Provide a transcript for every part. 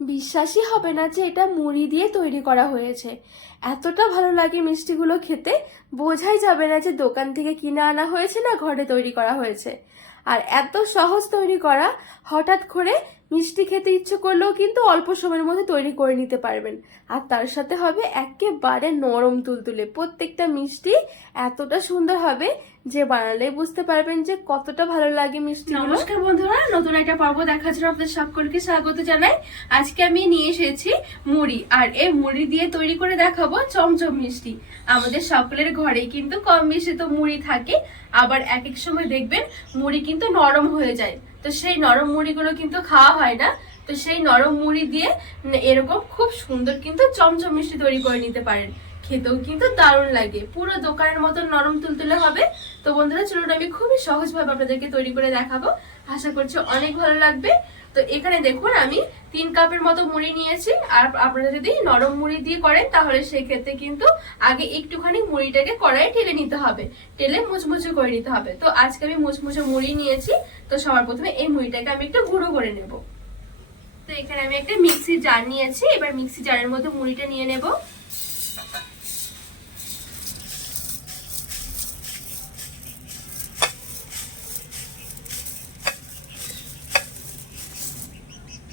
বিশ্বাসই হবে না যে এটা মুড়ি দিয়ে তৈরি করা হয়েছে। এতটা ভালো লাগে মিষ্টিগুলো খেতে, বোঝাই যাবে না যে দোকান থেকে কিনে আনা হয়েছে না ঘরে তৈরি করা হয়েছে। আর এত সহজ তৈরি করা, হঠাৎ করে মিষ্টি খেতে ইচ্ছে করলেও কিন্তু অল্প সময়ের মধ্যে তৈরি করে নিতে পারবেন। আর তার সাথে হবে একেবারে নরম তুলতুলে। প্রত্যেকটা মিষ্টি এতটা সুন্দর হবে যে বানালে বুঝতে পারবেন যে কতটা ভালো লাগে মিষ্টি নমস্কার বন্ধুরা, নতুন একটা পর্ব দেখার জন্য আপনাদের সকলকে স্বাগত জানাই। আজকে আমি নিয়ে এসেছি মুড়ি, আর এই মুড়ি দিয়ে তৈরি করে দেখাবো চমচম মিষ্টি। আমাদের সকলের ঘরেই কিন্তু কম বেশি তো মুড়ি থাকে, আবার এক এক সময় দেখবেন মুড়ি কিন্তু নরম হয়ে যায়। তো সেই নরম মুড়িগুলো কিন্তু খাওয়া হয় না। তো সেই নরম মুড়ি দিয়ে এরকম খুব সুন্দর কিন্তু চমচম মিষ্টি তৈরি করে নিতে পারেন। খেতেও কিন্তু দারুণ লাগে। পুরো দোকানের মতন নরম তুলতুলে হবে। তো বন্ধুরা, চলুন আমি খুবই সহজভাবে আপনাদেরকে তৈরি করে দেখাবো। আশা করছি অনেক ভালো লাগবে। তো এখানে দেখুন, আমি তিন কাপের মতো মুড়ি নিয়েছি। আর আপনারা যদি নরম মুড়ি দিয়ে করেন, তাহলে সেক্ষেত্রে কিন্তু আগে একটুখানি মুড়িটাকে কড়াইয়ে ঢেলে নিতে হবে। ঢেলে মুচমুচে করে নিতে হবে। তো আজকে আমি মুচমুচে মুড়ি নিয়েছি। তো সবার প্রথমে এই মুড়িটাকে আমি একটু গুঁড়ো করে নেব। তো এখানে আমি একটা মিক্সি জার নিয়েছি। এবার মিক্সি জারের মধ্যে মুড়িটা নিয়ে নেব।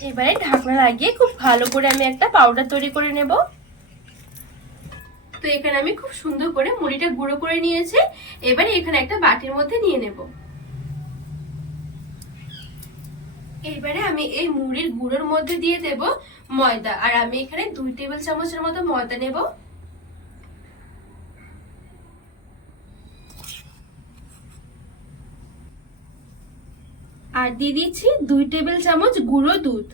এবারে ঢাকনা লাগিয়ে খুব ভালো করে আমি একটা পাউডার তৈরি করে নেব। তো এখানে আমি খুব সুন্দর করে মুড়িটা গুঁড়ো করে নিয়েছি। এবারে এখানে একটা বাটির মধ্যে নিয়ে নেব। এবারে আমি এই মুড়ির গুঁড়োর মধ্যে দিয়ে দেব ময়দা। আর আমি এখানে দুই টেবিল চামচের মতো ময়দা নেব। আর দিয়ে দিচ্ছি দুই টেবিল চামচ গুঁড়ো দুধ।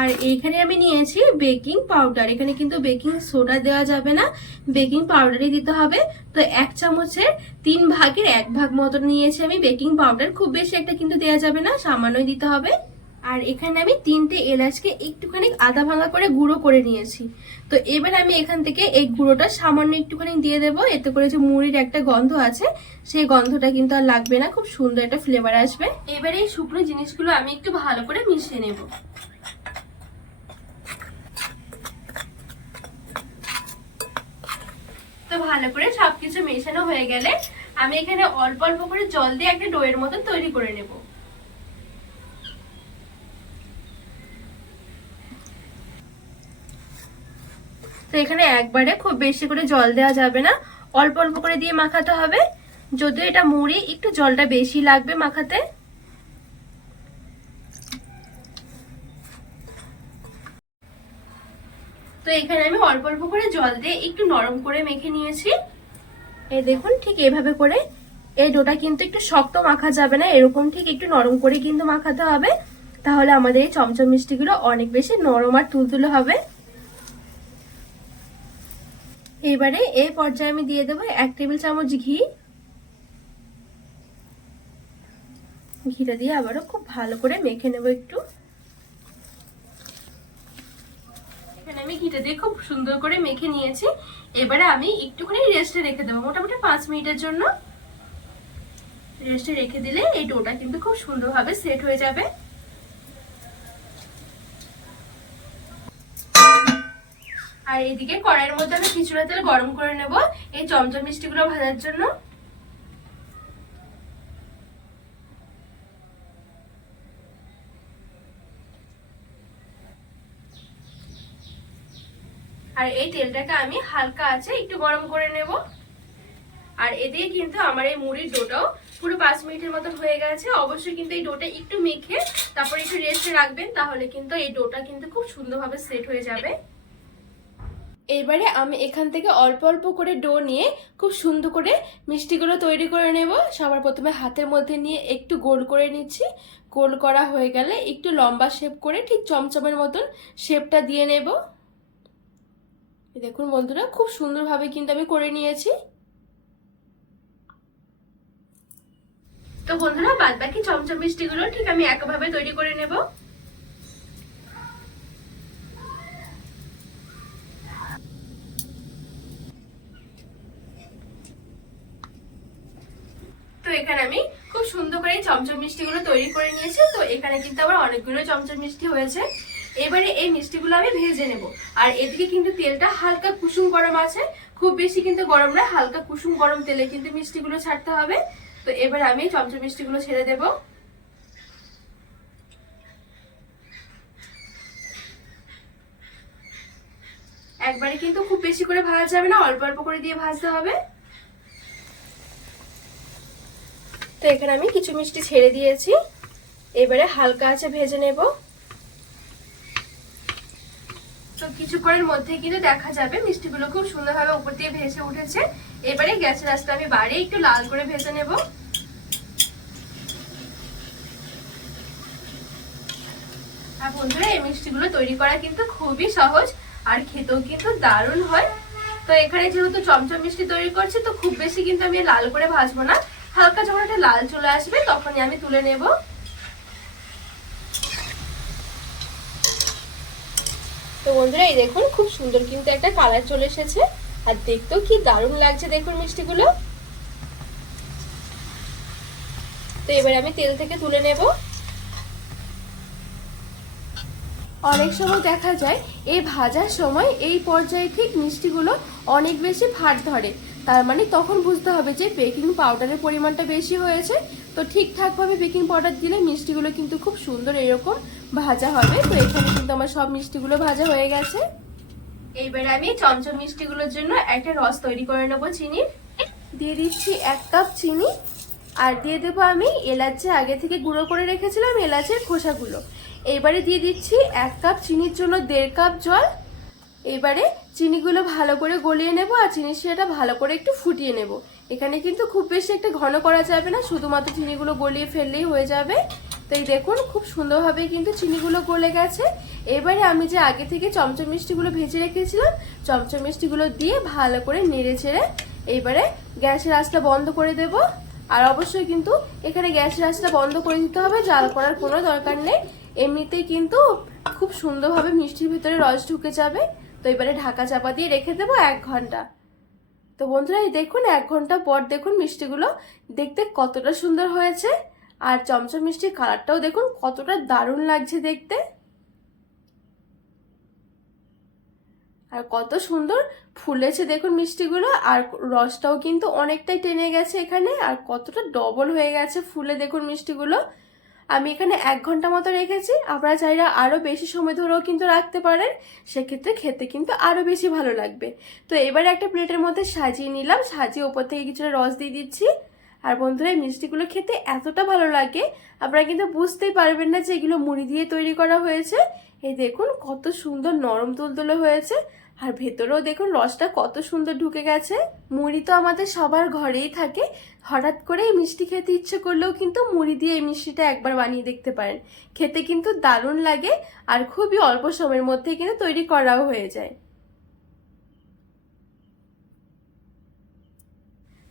আর এইখানে আমি নিয়েছি বেকিং পাউডার। এখানে কিন্তু বেকিং সোডা দেওয়া যাবে না, বেকিং পাউডারই দিতে হবে। তো এক চামচের তিন ভাগের এক ভাগ মতো নিয়েছি আমি বেকিং পাউডার। খুব বেশি একটা কিন্তু দেওয়া যাবে না, সামান্যই দিতে হবে। আর এখানে আমি তিনটে এলাচকে একটুখানি আদা ভাঙা করে গুঁড়ো করে নিয়েছি। তো এবার আমি এখান থেকে এই গুঁড়োটা সামান্য একটুখানি দিয়ে দেবো। এতে করে যে মুড়ির একটা গন্ধ আছে, সেই গন্ধটা কিন্তু আর লাগবে না। খুব সুন্দর একটা ফ্লেভার আসবে। এবার এই শুকনো জিনিসগুলো আমি একটু ভালো করে মিশিয়ে নেব। তো ভালো করে সবকিছু মেশানো হয়ে গেলে আমি এখানে অল্প অল্প করে জল দিয়ে একটা ডোয়ের মতন তৈরি করে নেব। তো এখানে একবারে খুব বেশি করে জল দেওয়া যাবে না। অল্প অল্প করে দিয়ে মাখাতে হবে। যদিও এটা মুড়ি, একটু জলটা বেশি লাগবে মাখাতে। তো এখানে আমি অল্প অল্প করে জল দিয়ে একটু নরম করে মেখে নিয়েছি। এই দেখুন, ঠিক এভাবে করে। এই ডোটা কিন্তু একটু শক্ত মাখা যাবে না, এরকম ঠিক একটু নরম করে কিন্তু মাখাতে হবে। তাহলে আমাদের এই চমচম মিষ্টিগুলো অনেক বেশি নরম আর তুলতুলে হবে। এবারে এ পর্যায়ে আমি দিয়ে দেবো এক টেবিল চামচ ঘি। ঘিটা দিয়ে আবারও খুব ভালো করে মেখে নেব একটু। আমি ঘিটা দিয়ে খুব সুন্দর করে মেখে নিয়েছি। এবারে আমি একটুখানি রেস্টে রেখে দেবো, মোটামুটি পাঁচ মিনিটের জন্য। রেস্টে রেখে দিলে এই ডোটা কিন্তু খুব সুন্দরভাবে সেট হয়ে যাবে। আর এদিকে কড়াইয়ের মধ্যে আমি কিছুটা তেল গরম করে নেব। এই চমচম মিষ্টিগুলো ভাজার জন্য। আর এই তেলটাকে আমি হালকা আছে একটু গরম করে নেব। আর এদিকে কিন্তু আমার এই মুড়ির ডোটাও পুরো পাঁচ মিনিটের মতন হয়ে গেছে। অবশ্যই কিন্তু এই ডোটা একটু মেখে তারপর একটু রেস্টে রাখবেন, তাহলে কিন্তু এই ডোটা কিন্তু খুব সুন্দরভাবে সেট হয়ে যাবে। এবারে আমি এখান থেকে অল্প অল্প করে ডো নিয়ে খুব সুন্দর করে মিষ্টিগুলো তৈরি করে নেব। সবার প্রথমে হাতের মধ্যে নিয়ে একটু গোল করে নিচ্ছি। গোল করা হয়ে গেলে একটু লম্বা শেপ করে ঠিক চমচমের মতন শেপটা দিয়ে নেব। দেখুন বন্ধুরা, খুব সুন্দরভাবে কিন্তু আমি করে নিয়েছি। তো বন্ধুরা বাদ বাকি চমচম মিষ্টিগুলো ঠিক আমি একভাবে তৈরি করে নেব। এখানে আমি খুব সুন্দর করে এই চমচম মিষ্টিগুলো তৈরি করে নিয়েছি। তো এখানে কিন্তু আবার অনেকগুলো চমচম মিষ্টি হয়েছে। এবারে এই মিষ্টিগুলো আমি ভেজে নেব। আর এদিকে কিন্তু তেলটা হালকা কুসুম গরম আছে। খুব বেশি কিন্তু গরম না হালকা কুসুম গরম তেলে কিন্তু মিষ্টিগুলো ছাড়তে হবে। তো এবার আমি চমচম মিষ্টিগুলো ছেড়ে দেবো। একবারে কিন্তু খুব বেশি করে ভাজা যাবে না, অল্প অল্প করে দিয়ে ভাজতে হবে। তো এখানে আমি কিছু মিষ্টি ছেড়ে দিয়েছি। এবারে হালকা আছে ভেজে নেব। তো কিছুক্ষণের মধ্যে কিন্তু দেখা যাবে মিষ্টিগুলো খুব সুন্দরভাবে উপর দিয়ে ভেসে উঠেছে। এবারে গ্যাসের আঁচটা আমি বাড়ি একটু লাল করে ভেজে নেব। আর বন্ধুরা, এই মিষ্টিগুলো তৈরি করা কিন্তু খুবই সহজ আর খেতেও কিন্তু দারুণ হয়। তো এখানে যেহেতু চমচম মিষ্টি তৈরি করছি, তো খুব বেশি কিন্তু আমি লাল করে ভাজবো না। হালকা যখন একটা লাল চলে আসবে, তখনই আমি তুলে নেব। তো বন্ধুরা, এই দেখুন, খুব সুন্দর কিন্তু একটা কালার চলে এসেছে। আর দেখতেও কি দারুণ লাগছে দেখুন মিষ্টিগুলো। তো এবার আমি তেল থেকে তুলে নেব। অনেক সময় দেখা যায়, এই ভাজার সময় এই পর্যায়ে ঠিক মিষ্টিগুলো অনেক বেশি ফাট ধরে। তার মানে তখন বুঝতে হবে যে বেকিং পাউডারের পরিমাণটা বেশি হয়েছে। তো ঠিকঠাকভাবে বেকিং পাউডার দিলে মিষ্টিগুলো কিন্তু খুব সুন্দর এরকম ভাজা হবে। তো এখানে কিন্তু আমার সব মিষ্টিগুলো ভাজা হয়ে গেছে। এইবারে আমি চমচম মিষ্টিগুলোর জন্য একটা রস তৈরি করে নেব চিনির দিয়ে দিচ্ছি এক কাপ চিনি। আর দিয়ে দেবো আমি এলাচে আগে থেকে গুঁড়ো করে রেখেছিলাম এলাচের খোসাগুলো। এবারে দিয়ে দিচ্ছি এক কাপ চিনির জন্য দেড় কাপ জল। এবারে চিনিগুলো ভালো করে গলিয়ে নেব আর চিনির শিরাটা ভালো করে একটু ফুটিয়ে নেব। এখানে কিন্তু খুব বেশি একটা ঘন করা যাবে না, শুধুমাত্র চিনিগুলো গলিয়ে ফেললেই হয়ে যাবে। তো এই দেখুন, খুব সুন্দরভাবে কিন্তু চিনিগুলো গলে গেছে। এবারে আমি যে আগে থেকে চমচম মিষ্টিগুলো ভেজে রেখেছিলাম, চমচম মিষ্টিগুলো দিয়ে ভালো করে নেড়ে ছেড়ে এইবারে গ্যাসের আঁচটা বন্ধ করে দেব। আর অবশ্যই কিন্তু এখানে গ্যাসের আঁচটা বন্ধ করে দিতে হবে, জাল করার কোনো দরকার নেই। এমনিতেই কিন্তু খুব সুন্দরভাবে মিষ্টির ভিতরে রস ঢুকে যাবে। তো এবারে ঢাকা চাপা দিয়ে রেখে দেবো এক ঘণ্টা। তো বন্ধুরা, এই দেখুন, এক ঘণ্টা পর দেখুন মিষ্টিগুলো দেখতে কতটা সুন্দর হয়েছে। আর চমচম মিষ্টির কালারটাও দেখুন, কতটা দারুণ লাগছে দেখতে। আর কত সুন্দর ফুলেছে দেখুন মিষ্টিগুলো, আর রসটাও কিন্তু অনেকটাই টেনে গেছে এখানে, আর কতটা ডবল হয়ে গেছে ফুলে দেখুন মিষ্টিগুলো। আমি এখানে এক ঘণ্টা মতো রেখেছি। আপনারা চাইলে আরও বেশি সময় ধরেও কিন্তু রাখতে পারেন। সেক্ষেত্রে খেতে কিন্তু আরও বেশি ভালো লাগবে। তো এবারে একটা প্লেটের মধ্যে সাজিয়ে নিলাম। সাজিয়ে ওপর থেকে কিছুটা রস দিয়ে দিচ্ছি। আর বন্ধুরা, এই মিষ্টিগুলো খেতে এতটা ভালো লাগে, আপনারা কিন্তু বুঝতেই পারবেন না যে এগুলো মুড়ি দিয়ে তৈরি করা হয়েছে। এই দেখুন, কত সুন্দর নরম তুলতুলে হয়েছে। আর ভেতরেও দেখুন, রসটা কত সুন্দর ঢুকে গেছে। মুড়ি তো আমাদের সবার ঘরেই থাকে। হঠাৎ করে এই মিষ্টি খেতে ইচ্ছে করলেও কিন্তু মুড়ি দিয়ে এই মিষ্টিটা একবার বানিয়ে দেখতে পারেন। খেতে কিন্তু দারুণ লাগে আর খুবই অল্প সময়ের মধ্যে কিন্তু তৈরি করাও হয়ে যায়।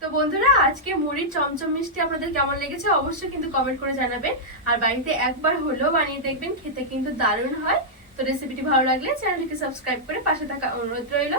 তো বন্ধুরা, আজকে মুড়ির চমচম মিষ্টি আপনাদের কেমন লেগেছে অবশ্যই কিন্তু কমেন্ট করে জানাবেন আর বাড়িতে একবার হলেও বানিয়ে দেখবেন, খেতে কিন্তু দারুণ হয়। তো রেসিপিটি ভালো লাগলে চ্যানেলটিকে সাবস্ক্রাইব করে পাশে থাকা অনুরোধ রইল।